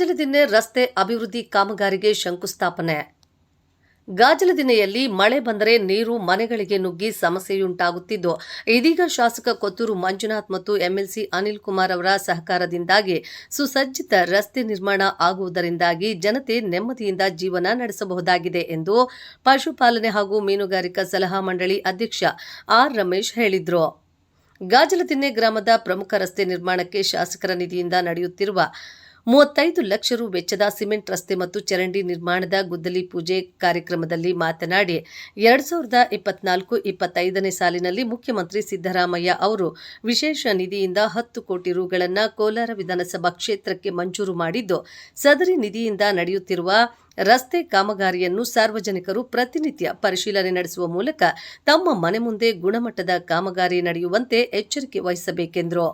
ಗಾಜಲದಿನ್ನೆ ರಸ್ತೆ ಅಭಿವೃದ್ಧಿ ಕಾಮಗಾರಿಗೆ ಶಂಕುಸ್ಥಾಪನೆ. ಗಾಜಲದಿನ್ನೆಯಲ್ಲಿ ಮಳೆ ಬಂದರೆ ನೀರು ಮನೆಗಳಿಗೆ ನುಗ್ಗಿ ಸಮಸ್ಯೆಯುಂಟಾಗುತ್ತಿದ್ದು, ಇದೀಗ ಶಾಸಕ ಕೊತ್ತೂರು ಮಂಜುನಾಥ್ ಮತ್ತು ಎಂಎಲ್ಸಿ ಅನಿಲ್ ಕುಮಾರ್ ಅವರ ಸಹಕಾರದಿಂದಾಗಿ ಸುಸಜ್ಜಿತ ರಸ್ತೆ ನಿರ್ಮಾಣ ಆಗುವುದರಿಂದಾಗಿ ಜನತೆ ನೆಮ್ಮದಿಯಿಂದ ಜೀವನ ನಡೆಸಬಹುದಾಗಿದೆ ಎಂದು ಪಶುಪಾಲನೆ ಹಾಗೂ ಮೀನುಗಾರಿಕಾ ಸಲಹಾ ಮಂಡಳಿ ಅಧ್ಯಕ್ಷ ಆರ್ ರಮೇಶ್ ಹೇಳಿದರು. ಗಾಜಲದಿನ್ನೆ ಗ್ರಾಮದ ಪ್ರಮುಖ ರಸ್ತೆ ನಿರ್ಮಾಣಕ್ಕೆ ಶಾಸಕರ ನಿಧಿಯಿಂದ ನಡೆಯುತ್ತಿರುವ ಮೂವತ್ತೈದು ಲಕ್ಷ ರು ವೆಚ್ಚದ ಸಿಮೆಂಟ್ ರಸ್ತೆ ಮತ್ತು ಚರಂಡಿ ನಿರ್ಮಾಣದ ಗುದ್ದಲಿ ಪೂಜೆ ಕಾರ್ಯಕ್ರಮದಲ್ಲಿ ಮಾತನಾಡಿ, ಎರಡ್ ಸಾವಿರದ ಇಪ್ಪತ್ನಾಲ್ಕು ಇಪ್ಪತ್ತೈದನೇ ಸಾಲಿನಲ್ಲಿ ಮುಖ್ಯಮಂತ್ರಿ ಸಿದ್ದರಾಮಯ್ಯ ಅವರು ವಿಶೇಷ ನಿಧಿಯಿಂದ ಹತ್ತು ಕೋಟಿ ರುಗಳನ್ನು ಕೋಲಾರ ವಿಧಾನಸಭಾ ಕ್ಷೇತ್ರಕ್ಕೆ ಮಂಜೂರು ಮಾಡಿದ್ದು, ಸದರಿ ನಿಧಿಯಿಂದ ನಡೆಯುತ್ತಿರುವ ರಸ್ತೆ ಕಾಮಗಾರಿಯನ್ನು ಸಾರ್ವಜನಿಕರು ಪ್ರತಿನಿತ್ಯ ಪರಿಶೀಲನೆ ನಡೆಸುವ ಮೂಲಕ ತಮ್ಮ ಮನೆ ಮುಂದೆ ಗುಣಮಟ್ಟದ ಕಾಮಗಾರಿ ನಡೆಯುವಂತೆ ಎಚ್ಚರಿಕೆ ವಹಿಸಬೇಕೆಂದರು.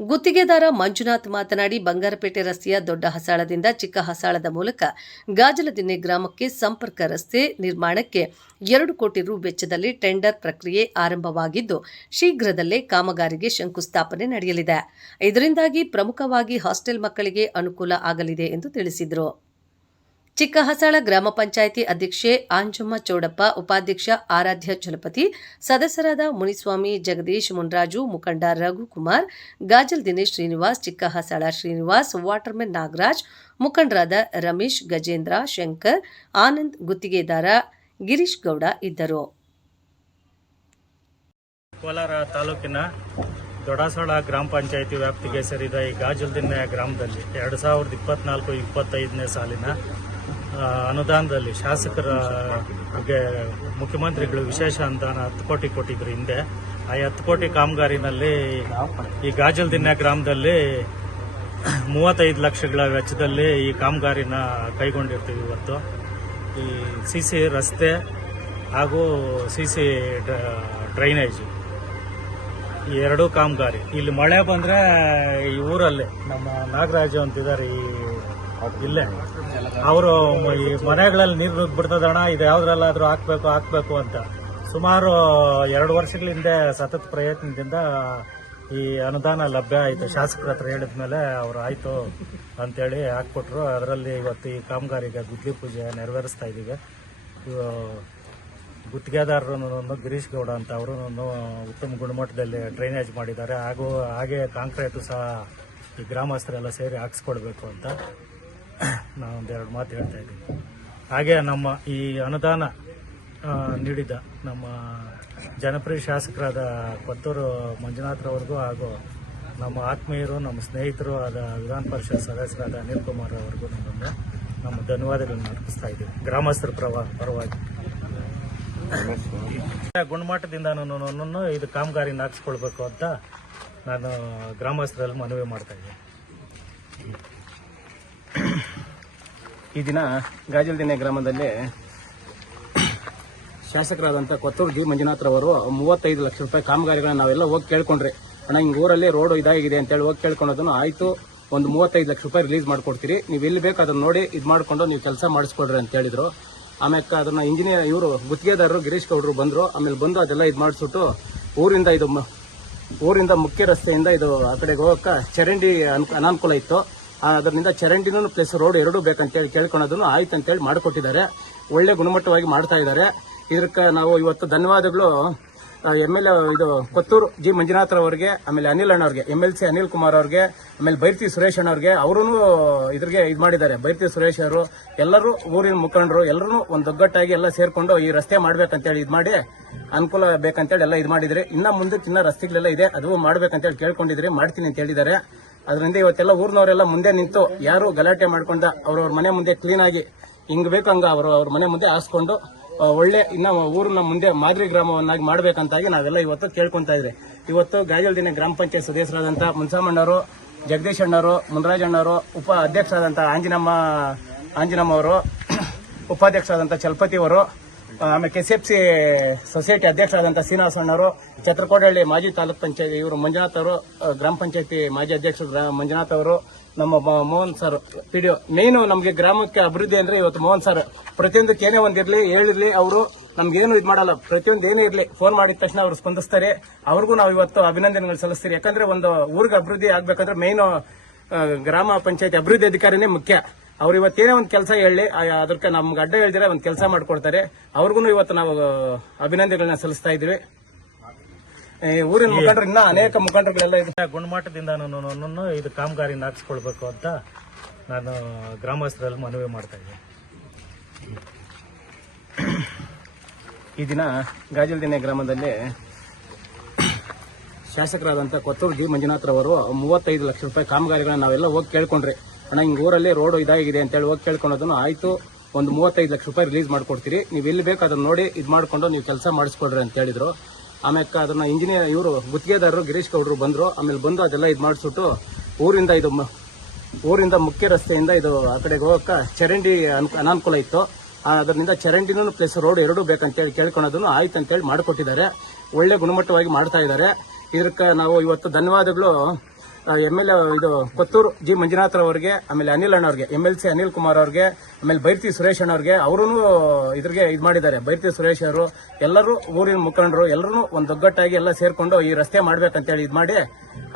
ಗುತ್ತಿಗೆದಾರ ಮಂಜುನಾಥ್ ಮಾತನಾಡಿ, ಬಂಗಾರಪೇಟೆ ರಸ್ತೆಯ ದೊಡ್ಡ ಹಸಾಳದಿಂದ ಚಿಕ್ಕ ಹಸಾಳದ ಮೂಲಕ ಗಾಜಲದಿನ್ನೆ ಗ್ರಾಮಕ್ಕೆ ಸಂಪರ್ಕ ರಸ್ತೆ ನಿರ್ಮಾಣಕ್ಕೆ ಎರಡು ಕೋಟಿ ರು ವೆಚ್ಚದಲ್ಲಿ ಟೆಂಡರ್ ಪ್ರಕ್ರಿಯೆ ಆರಂಭವಾಗಿದ್ದು, ಶೀಘ್ರದಲ್ಲೇ ಕಾಮಗಾರಿಗೆ ಶಂಕುಸ್ಥಾಪನೆ ನಡೆಯಲಿದೆ. ಇದರಿಂದಾಗಿ ಪ್ರಮುಖವಾಗಿ ಹಾಸ್ಟೆಲ್ ಮಕ್ಕಳಿಗೆ ಅನುಕೂಲ ಆಗಲಿದೆ ಎಂದು ತಿಳಿಸಿದರು. ಚಿಕ್ಕಹಸಾಳ ಗ್ರಾಮ ಪಂಚಾಯಿತಿ ಅಧ್ಯಕ್ಷೆ ಆಂಜಮ್ಮ ಚೌಡಪ್ಪ, ಉಪಾಧ್ಯಕ್ಷ ಆರಾಧ್ಯ ಚಲಪತಿ, ಸದಸ್ಯರಾದ ಮುನಿಸ್ವಾಮಿ ಜಗದೀಶ್ ಮುನ್ರಾಜು, ಮುಖಂಡ ರಘುಕುಮಾರ್, ಗಾಜಲ್ ದಿನೇಶ್ ಶ್ರೀನಿವಾಸ್, ಚಿಕ್ಕಹಸಳ ಶ್ರೀನಿವಾಸ್, ವಾಟರ್ಮೆನ್ ನಾಗರಾಜ್, ಮುಖಂಡರಾದ ರಮೇಶ್ ಗಜೇಂದ್ರ, ಶಂಕರ್, ಆನಂದ್ ಗುತ್ತಿಗೆದಾರ ಗಿರೀಶ್ ಗೌಡ ಇದ್ದರು. ಕೋಲಾರ ತಾಲೂಕಿನ ದೊಡಾಸಳ ಗ್ರಾಮ ಪಂಚಾಯಿತಿ ವ್ಯಾಪ್ತಿಗೆ ಸೇರಿದ ಈ ದಿನಯ ಗ್ರಾಮದಲ್ಲಿ ಎರಡು ಸಾವಿರದ ಇಪ್ಪತ್ನಾಲ್ಕು, ಇಪ್ಪತ್ತೈದನೇ ಸಾಲಿನ ಅನುದಾನದಲ್ಲಿ ಶಾಸಕರ ಬಗ್ಗೆ ಮುಖ್ಯಮಂತ್ರಿಗಳು ವಿಶೇಷ ಅನುದಾನ ಹತ್ತು ಕೋಟಿ ಕೊಟ್ಟಿದ್ರು ಹಿಂದೆ. ಆ ಹತ್ತು ಕೋಟಿ ಕಾಮಗಾರಿನಲ್ಲಿ ಈ ಗಾಜಲ್ ದಿನ್ಯ ಗ್ರಾಮದಲ್ಲಿ ಮೂವತ್ತೈದು ಲಕ್ಷಗಳ ವೆಚ್ಚದಲ್ಲಿ ಈ ಕಾಮಗಾರಿನ ಕೈಗೊಂಡಿರ್ತೀವಿ ಇವತ್ತು. ಈ ಸಿ ಸಿ ರಸ್ತೆ ಹಾಗೂ ಸಿ ಸಿ ಡ್ರೈನೇಜ್ ಈ ಎರಡೂ ಕಾಮಗಾರಿ. ಇಲ್ಲಿ ಮಳೆ ಬಂದರೆ ಈ ಊರಲ್ಲಿ ನಮ್ಮ ನಾಗರಾಜು ಅಂತಿದ್ದಾರೆ ಈ ಇಲ್ಲೇ. ಅವರು ಈ ಮನೆಗಳಲ್ಲಿ ನೀರು ನುಗ್ಗಿ ಬಿಡ್ತದಣ ಇದು ಯಾವ್ದ್ರಲ್ಲಾದ್ರೂ ಹಾಕ್ಬೇಕು ಹಾಕ್ಬೇಕು ಅಂತ. ಸುಮಾರು ಎರಡು ವರ್ಷಗಳ ಹಿಂದೆ ಸತತ ಪ್ರಯತ್ನದಿಂದ ಈ ಅನುದಾನ ಲಭ್ಯ ಆಯಿತು. ಶಾಸಕರ ಹತ್ರ ಹೇಳಿದ ಮೇಲೆ ಅವರು ಆಯಿತು ಅಂತೇಳಿ ಹಾಕ್ಕೊಟ್ರು ಅದರಲ್ಲಿ ಇವತ್ತು ಈ ಕಾಮಗಾರಿಗೆ ಗುದ್ಲಿ ಪೂಜೆ ನೆರವೇರಿಸ್ತಾ ಇದ್ದೀವಿ. ಗುತ್ತಿಗೆದಾರರು ಗಿರೀಶ್ ಗೌಡ ಅಂತ ಅವರು ಉತ್ತಮ ಗುಣಮಟ್ಟದಲ್ಲಿ ಡ್ರೈನೇಜ್ ಮಾಡಿದ್ದಾರೆ. ಹಾಗೂ ಹಾಗೆ ಕಾಂಕ್ರೀಟು ಸಹ ಈ ಗ್ರಾಮಸ್ಥರೆಲ್ಲ ಸೇರಿ ಹಾಕ್ಸ್ಕೊಡ್ಬೇಕು ಅಂತ. ನಾನು ಒಂದೆರಡು ಮಾತು ಹೇಳ್ತಾ ಇದ್ದೀನಿ. ಹಾಗೆ ನಮ್ಮ ಈ ಅನುದಾನ ನೀಡಿದ ನಮ್ಮ ಜನಪ್ರಿಯ ಶಾಸಕರಾದ ಕೊತ್ತೂರು ಮಂಜುನಾಥ್ರವ್ರಿಗೂ ಹಾಗೂ ನಮ್ಮ ಆತ್ಮೀಯರು, ನಮ್ಮ ಸ್ನೇಹಿತರು ಆದ ವಿಧಾನ ಪರಿಷತ್ ಸದಸ್ಯರಾದ ಅನಿಲ್ ಕುಮಾರ್ ಅವರಿಗೂ ನಮ್ಮನ್ನು ನಮ್ಮ ಧನ್ಯವಾದಗಳನ್ನು ಅರ್ಪಿಸ್ತಾ ಇದ್ದೀವಿ ಗ್ರಾಮಸ್ಥರ ಪ್ರವಾ, ಪರವಾಗಿ. ಗುಣಮಟ್ಟದಿಂದ ನಾನು ಇದು ಕಾಮಗಾರಿನ ಹಾಕ್ಸ್ಕೊಳ್ಬೇಕು ಅಂತ ನಾನು ಗ್ರಾಮಸ್ಥರಲ್ಲಿ ಮನವಿ ಮಾಡ್ತಾ ಇದ್ದೀನಿ. ಈ ದಿನ ಗಾಜಲ್ದಿನ ಗ್ರಾಮದಲ್ಲಿ ಶಾಸಕರಾದಂಥ ಕೊತ್ತೂರು ಜಿ ಮಂಜುನಾಥ್ರವರು ಮೂವತ್ತೈದು ಲಕ್ಷ ರೂಪಾಯಿ ಕಾಮಗಾರಿಗಳನ್ನ ನಾವೆಲ್ಲ ಹೋಗಿ ಕೇಳ್ಕೊಂಡ್ರಿ. ಅಣ್ಣ, ಹಿಂಗೆ ಊರಲ್ಲಿ ರೋಡ್ ಇದಾಗಿದೆ ಅಂತೇಳಿ ಹೋಗಿ ಕೇಳ್ಕೊಂಡೋದನ್ನು ಆಯಿತು. ಒಂದು ಮೂವತ್ತೈದು ಲಕ್ಷ ರೂಪಾಯಿ ರಿಲೀಸ್ ಮಾಡ್ಕೊಡ್ತೀರಿ. ನೀವು ಎಲ್ಲಿ ಬೇಕು ಅದನ್ನು ನೋಡಿ ಇದು ಮಾಡಿಕೊಂಡು ನೀವು ಕೆಲಸ ಮಾಡಿಸ್ಕೊಡ್ರಿ ಅಂತ ಹೇಳಿದ್ರು. ಆಮ್ಯಾಕ ಅದನ್ನ ಇಂಜಿನಿಯರ್ ಇವರು ಗುತ್ತಿಗೆದಾರರು ಗಿರೀಶ್ ಗೌಡರು ಬಂದ್ರು. ಆಮೇಲೆ ಬಂದು ಅದೆಲ್ಲ ಇದು ಮಾಡಿಸ್ಬಿಟ್ಟು ಊರಿಂದ ಇದು ಊರಿಂದ ಮುಖ್ಯ ರಸ್ತೆಯಿಂದ ಇದು ಆ ಕಡೆಗೆ ಹೋಗಕ್ಕ ಚರಂಡಿ ಅನುಕೂಲ ಅನಾನುಕೂಲ ಇತ್ತು. ಅದರಿಂದ ಚರಂಡಿನೂ ಪ್ಲಸ್ ರೋಡ್ ಎರಡೂ ಬೇಕಂತೇಳಿ ಕೇಳ್ಕೊಳೋದನ್ನು ಆಯ್ತು ಅಂತೇಳಿ ಮಾಡಿಕೊಟ್ಟಿದ್ದಾರೆ. ಒಳ್ಳೆ ಗುಣಮಟ್ಟವಾಗಿ ಮಾಡ್ತಾ ಇದ್ದಾರೆ. ಇದಕ್ಕೆ ನಾವು ಇವತ್ತು ಧನ್ಯವಾದಗಳು. ಎಂ ಎಲ್ ಇದು ಕೊತ್ತೂರು ಜಿ ಮಂಜುನಾಥ್ ಅವರಿಗೆ ಆಮೇಲೆ ಅನಿಲ್ ಅಣ್ಣ ಅವ್ರಿಗೆ, M L C Anil Kumar ಅವ್ರಿಗೆ, ಆಮೇಲೆ ಬೈರ್ತಿ ಸುರೇಶ್ ಅಣ್ಣ ಅವ್ರಿಗೆ ಅವರು ಇದ್ರಿಗೆ ಇದು ಮಾಡಿದ್ದಾರೆ. ಬೈರ್ತಿ ಸುರೇಶ್ ಅವರು, ಎಲ್ಲರೂ ಊರಿನ ಮುಖಂಡರು, ಎಲ್ಲರೂ ಒಂದು ಒಗ್ಗಟ್ಟಾಗಿ ಎಲ್ಲ ಸೇರಿಕೊಂಡು ಈ ರಸ್ತೆ ಮಾಡ್ಬೇಕಂತೇಳಿ ಇದು ಮಾಡಿ ಅನುಕೂಲ ಬೇಕಂತೇಳಿ ಎಲ್ಲ ಇದು ಮಾಡಿದ್ರಿ. ಇನ್ನ ಮುಂದಕ್ಕೆ ಇನ್ನ ರಸ್ತೆಗಳೆಲ್ಲ ಇದೆ, ಅದು ಮಾಡ್ಬೇಕಂತೇಳಿ ಕೇಳ್ಕೊಂಡಿದ್ರಿ, ಮಾಡ್ತೀನಿ ಅಂತ ಹೇಳಿದ್ದಾರೆ. ಅದರಿಂದ ಇವತ್ತೆಲ್ಲ ಊರ್ನವರೆಲ್ಲ ಮುಂದೆ ನಿಂತು ಯಾರು ಗಲಾಟೆ ಮಾಡ್ಕೊಂಡ ಅವ್ರವ್ರ ಮನೆ ಮುಂದೆ ಕ್ಲೀನ್ ಆಗಿ ಹಿಂಗ್ ಬೇಕು ಹಂಗ ಅವರು ಅವ್ರ ಮನೆ ಮುಂದೆ ಹಾಸ್ಕೊಂಡು ಒಳ್ಳೆ ಇನ್ನ ಊರಿನ ಮುಂದೆ ಮಾದರಿ ಗ್ರಾಮವನ್ನಾಗಿ ಮಾಡ್ಬೇಕಂತಾಗಿ ನಾವೆಲ್ಲ ಇವತ್ತು ಕೇಳ್ಕೊಂತ ಇದ್ರಿ ಇವತ್ತು ಗಾಯಲ್ದಿನ ಗ್ರಾಮ ಪಂಚಾಯತ್ ಸದಸ್ಯರಾದಂತ ಮುನ್ಸಾಮಣ್ಣವರು, ಜಗದೀಶ್ ಅಣ್ಣವರು, ಮುನ್ರಾಜ್ ಅಣ್ಣವರು, ಉಪ ಅಧ್ಯಕ್ಷರಾದಂತ ಆಂಜಿನಮ್ಮ ಆಂಜಿನಮ್ಮ ಅವರು ಉಪಾಧ್ಯಕ್ಷರಾದಂತ ಚಲಪತಿ ಅವರು ಆಮೇಲೆ K C F C society ಅಧ್ಯಕ್ಷರಾದಂಥ ಶ್ರೀನಿವಾಸ ಅಣ್ಣವರು ಛತ್ರಕೋಟಹಳ್ಳಿ ಮಾಜಿ ತಾಲೂಕ್ ಪಂಚಾಯತ್ ಇವರು ಮಂಜುನಾಥ್ ಅವರು ಗ್ರಾಮ ಪಂಚಾಯತಿ ಮಾಜಿ ಅಧ್ಯಕ್ಷರು ಮಂಜುನಾಥ್ ಅವರು, ನಮ್ಮ ಮೋಹನ್ ಸರ್, ಪಿಡಿಒ. ಮೇನು ನಮಗೆ ಗ್ರಾಮಕ್ಕೆ ಅಭಿವೃದ್ಧಿ ಅಂದ್ರೆ ಇವತ್ತು ಮೋಹನ್ ಸರ್. ಪ್ರತಿಯೊಂದಕ್ಕೆ ಏನೇ ಒಂದಿರಲಿ ಹೇಳಿರಲಿ, ಅವರು ನಮ್ಗೇನು ಇದು ಮಾಡಲ್ಲ. ಪ್ರತಿಯೊಂದು ಏನೇ ಇರಲಿ ಫೋನ್ ಮಾಡಿದ ತಕ್ಷಣ ಅವರು ಸ್ಪಂದಿಸ್ತಾರೆ. ಅವ್ರಿಗೂ ನಾವು ಇವತ್ತು ಅಭಿನಂದನೆಗಳು ಸಲ್ಲಿಸ್ತೀರಿ. ಯಾಕಂದ್ರೆ ಒಂದು ಊರಿಗೆ ಅಭಿವೃದ್ಧಿ ಆಗ್ಬೇಕಂದ್ರೆ ಮೇನು ಗ್ರಾಮ ಪಂಚಾಯತಿ ಅಭಿವೃದ್ಧಿ ಅಧಿಕಾರಿನೇ ಮುಖ್ಯ. ಅವ್ರು ಇವತ್ತೇನೇ ಒಂದು ಕೆಲಸ ಹೇಳಿ ಅದಕ್ಕೆ ನಮ್ಗೆ ಅಡ್ಡ ಹೇಳಿದ್ರೆ ಒಂದು ಕೆಲಸ ಮಾಡ್ಕೊಡ್ತಾರೆ. ಅವ್ರಿಗೂ ಇವತ್ತು ನಾವು ಅಭಿನಂದನೆಗಳನ್ನ ಸಲ್ಲಿಸ್ತಾ ಇದ್ದೀವಿ. ಈ ಊರಿನ ಮುಖಂಡರು ಇನ್ನ ಅನೇಕ ಮುಖಂಡರುಗಳೆಲ್ಲ ಇದೆ ಗುಣಮಟ್ಟದಿಂದ ನಾನು ಇದು ಕಾಮಗಾರಿನ ಹಾಕ್ಸ್ಕೊಳ್ಬೇಕು ಅಂತ ನಾನು ಗ್ರಾಮಸ್ಥರಲ್ಲಿ ಮನವಿ ಮಾಡ್ತಾ ಇದ್ದೀನಿ. ಈ ದಿನ ಗಾಜಲ್ದಿನ ಗ್ರಾಮದಲ್ಲಿ ಶಾಸಕರಾದಂಥ ಕೊತ್ತೂರು ಡಿ ಮಂಜುನಾಥ್ರವರು ಮೂವತ್ತೈದು ಲಕ್ಷ ರೂಪಾಯಿ ಕಾಮಗಾರಿಗಳನ್ನ ನಾವೆಲ್ಲ ಹೋಗಿ ಕೇಳ್ಕೊಂಡ್ರಿ. ಅಣ್ಣ, ಹಿಂಗೆ ಊರಲ್ಲಿ ರೋಡ್ ಇದಾಗಿದೆ ಅಂತೇಳಿ ಹೋಗಿ ಕೇಳ್ಕೊಳೋದನ್ನು ಆಯ್ತು. ಒಂದು ಮೂವತ್ತೈದು ಲಕ್ಷ ರೂಪಾಯಿ ರಿಲೀಸ್ ಮಾಡ್ಕೊಡ್ತೀರಿ. ನೀವು ಎಲ್ಲಿ ಬೇಕು ಅದನ್ನ ನೋಡಿ ಇದು ಮಾಡ್ಕೊಂಡು ನೀವು ಕೆಲಸ ಮಾಡಿಸ್ಕೊಡ್ರಿ ಅಂತ ಹೇಳಿದ್ರು. ಆಮೇಲೆ ಅದನ್ನ ಇಂಜಿನಿಯರ್ ಇವರು ಗುತ್ತಿಗೆದಾರರು ಗಿರೀಶ್ ಗೌಡರು ಬಂದರು. ಆಮೇಲೆ ಬಂದು ಅದೆಲ್ಲ ಇದು ಮಾಡಿಸ್ಬಿಟ್ಟು ಊರಿಂದ ಇದು ಊರಿಂದ ಮುಖ್ಯ ರಸ್ತೆಯಿಂದ ಇದು ಆ ಕಡೆಗೆ ಹೋಗಕ್ಕ ಚರಂಡಿ ಅನ್- ಅನಾನುಕೂಲ ಇತ್ತು. ಅದರಿಂದ ಚರಂಡಿನೂ ಪ್ಲಸ್ ರೋಡ್ ಎರಡೂ ಬೇಕಂತೇಳಿ ಕೇಳ್ಕೊಳೋದನ್ನು ಆಯ್ತು ಅಂತೇಳಿ ಮಾಡಿಕೊಟ್ಟಿದ್ದಾರೆ. ಒಳ್ಳೆ ಗುಣಮಟ್ಟವಾಗಿ ಮಾಡ್ತಾ ಇದ್ದಾರೆ. ಇದಕ್ಕೆ ನಾವು ಇವತ್ತು ಧನ್ಯವಾದಗಳು. ಎಂ ಎಲ್ ಇದು ಕೊತ್ತೂರು ಜಿ ಮಂಜುನಾಥ್ರವರಿಗೆ ಆಮೇಲೆ Anil ಅಣ್ಣವ್ರಿಗೆ, M L C Anil Kumar ಅವ್ರಿಗೆ, ಆಮೇಲೆ ಬೈರ್ತಿ ಸುರೇಶ್ ಅಣ್ಣವ್ರಿಗೆ ಅವರು ಇದ್ರಿಗೆ ಇದು ಮಾಡಿದ್ದಾರೆ. ಬೈರ್ತಿ ಸುರೇಶ್ ಅವರು, ಎಲ್ಲರೂ ಊರಿನ ಮುಖಂಡರು, ಎಲ್ಲರೂ ಒಂದು ಒಗ್ಗಟ್ಟಾಗಿ ಎಲ್ಲ ಸೇರ್ಕೊಂಡು ಈ ರಸ್ತೆ ಮಾಡ್ಬೇಕಂತೇಳಿ ಇದು ಮಾಡಿ,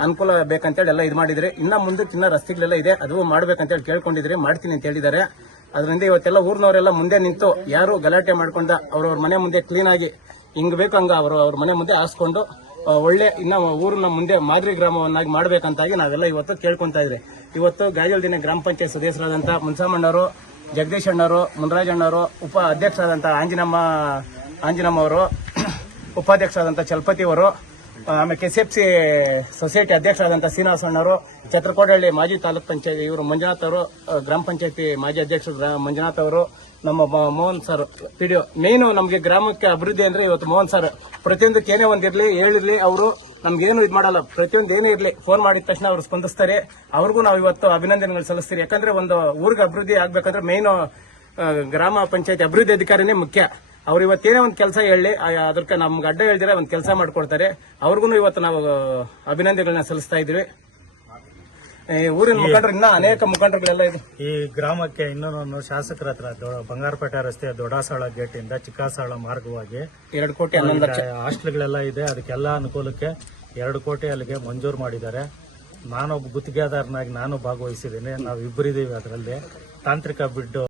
ಅನುಕೂಲ ಬೇಕಂತೇಳಿ ಎಲ್ಲ ಇದು ಮಾಡಿದ್ರಿ. ಇನ್ನ ಮುಂದೆ ಇನ್ನ ರಸ್ತೆಗಳೆಲ್ಲ ಇದೆ, ಅದು ಮಾಡ್ಬೇಕಂತೇಳಿ ಕೇಳ್ಕೊಂಡಿದ್ರಿ, ಮಾಡ್ತೀನಿ ಅಂತ ಹೇಳಿದ್ದಾರೆ. ಅದರಿಂದ ಇವತ್ತೆಲ್ಲ ಊರಿನವರೆಲ್ಲ ಮುಂದೆ ನಿಂತು ಯಾರು ಗಲಾಟೆ ಮಾಡ್ಕೊಂಡ ಅವ್ರವ್ರ ಮನೆ ಮುಂದೆ ಕ್ಲೀನ್ ಆಗಿ ಹಿಂಗ್ ಬೇಕು ಹಂಗ ಅವರು ಅವ್ರ ಮನೆ ಮುಂದೆ ಹಾಸ್ಕೊಂಡು ಒಳ್ಳೆ ಇನ್ನ ಊರನ್ನ ಮುಂದೆ ಮಾದರಿ ಗ್ರಾಮವನ್ನಾಗಿ ಮಾಡಬೇಕಂತಾಗಿ ನಾವೆಲ್ಲ ಇವತ್ತು ಕೇಳ್ಕೊಂತಾ ಇದ್ರಿ. ಇವತ್ತು ಗಾಜಲ್ದಿನ ಗ್ರಾಮ ಪಂಚಾಯತ್ ಸದಸ್ಯರಾದಂತ ಮುನ್ಸಾಮಣ್ಣವರು, ಜಗದೀಶ್ ಅಣ್ಣವರು, ಮುನ್ರಾಜ್ ಅಣ್ಣವರು, ಉಪ ಅಧ್ಯಕ್ಷರಾದಂತ ಆಂಜಿನಮ್ಮ ಆಂಜಿನಮ್ಮ ಅವರು ಉಪಾಧ್ಯಕ್ಷರಾದಂತ ಚಲಪತಿ ಅವರು ಆಮೇಲೆ ಕೆಸಿಎಫ್ಸಿ ಸೊಸೈಟಿ ಅಧ್ಯಕ್ಷರಾದಂಥ ಶ್ರೀನಿವಾಸ ಸಣ್ಣವರು ಛತ್ರಕೋಟಹಳ್ಳಿ ಮಾಜಿ ತಾಲೂಕ್ ಪಂಚಾಯತ್ ಇವರು ಮಂಜುನಾಥ್ ಅವರು ಗ್ರಾಮ ಪಂಚಾಯತಿ ಮಾಜಿ ಅಧ್ಯಕ್ಷರು ಮಂಜುನಾಥ್ ಅವರು, ನಮ್ಮ ಮೋಹನ್ ಸರ್, ಪಿಡಿಒ. ಮೇನು ನಮಗೆ ಗ್ರಾಮಕ್ಕೆ ಅಭಿವೃದ್ಧಿ ಅಂದ್ರೆ ಇವತ್ತು ಮೋಹನ್ ಸರ್, ಪ್ರತಿಯೊಂದಕ್ಕೆ ಏನೇ ಒಂದಿರಲಿ ಹೇಳಿರ್ಲಿ, ಅವರು ನಮ್ಗೇನು ಇದು ಮಾಡಲ್ಲ. ಪ್ರತಿಯೊಂದು ಏನೇ ಇರಲಿ, ಫೋನ್ ಮಾಡಿದ ತಕ್ಷಣ ಅವರು ಸ್ಪಂದಿಸ್ತಾರೆ. ಅವ್ರಿಗೂ ನಾವು ಇವತ್ತು ಅಭಿನಂದನೆಗಳು ಸಲ್ಲಿಸ್ತೀರಿ. ಯಾಕಂದ್ರೆ ಒಂದು ಊರಿಗೆ ಅಭಿವೃದ್ಧಿ ಆಗ್ಬೇಕಂದ್ರೆ ಮೇನು ಗ್ರಾಮ ಪಂಚಾಯತ್ ಅಭಿವೃದ್ಧಿ ಅಧಿಕಾರಿನೇ ಮುಖ್ಯ. ಅವ್ರು ಇವತ್ತೇನೇ ಒಂದು ಕೆಲಸ ಹೇಳಿ ಅದಕ್ಕೆ ನಮ್ಗೆ ಅಡ್ಡ ಹೇಳಿದ್ರೆ ಒಂದು ಕೆಲಸ ಮಾಡ್ಕೊಡ್ತಾರೆ. ಅವ್ರಿಗೂ ಇವತ್ತು ನಾವು ಅಭಿನಂದನೆಗಳನ್ನ ಸಲ್ಲಿಸ್ತಾ ಇದ್ದೀವಿ. ಈ ಊರಿನ ಮುಖಂಡರು ಇನ್ನ ಅನೇಕ ಮುಖಂಡರುಗಳೆಲ್ಲ ಇದೆ. ಈ ಗ್ರಾಮಕ್ಕೆ ಇನ್ನೊಂದು ಶಾಸಕರ ಹತ್ರ ಬಂಗಾರಪೇಟೆ ರಸ್ತೆ ದೊಡ್ಡಸಾಳ ಗೇಟ್ ಇಂದ ಚಿಕ್ಕಸಾಳ ಮಾರ್ಗವಾಗಿ ಎರಡು ಕೋಟಿ ಹನ್ನೊಂದು ಲಕ್ಷ. ಹಾಸ್ಟೆಲ್ಗಳೆಲ್ಲ ಇದೆ ಅದಕ್ಕೆಲ್ಲ ಅನುಕೂಲಕ್ಕೆ ಎರಡು ಕೋಟಿ ಅಲ್ಲಿಗೆ ಮಂಜೂರು ಮಾಡಿದ್ದಾರೆ. ನಾನೊಬ್ಬ ಗುತ್ತಿಗೆದಾರನಾಗಿ ನಾನು ಭಾಗವಹಿಸಿದ್ದೀನಿ. ನಾವು ಇಬ್ಬರಿದ್ದೀವಿ ಅದರಲ್ಲಿ. ತಾಂತ್ರಿಕ ಬಿಡ್ಡು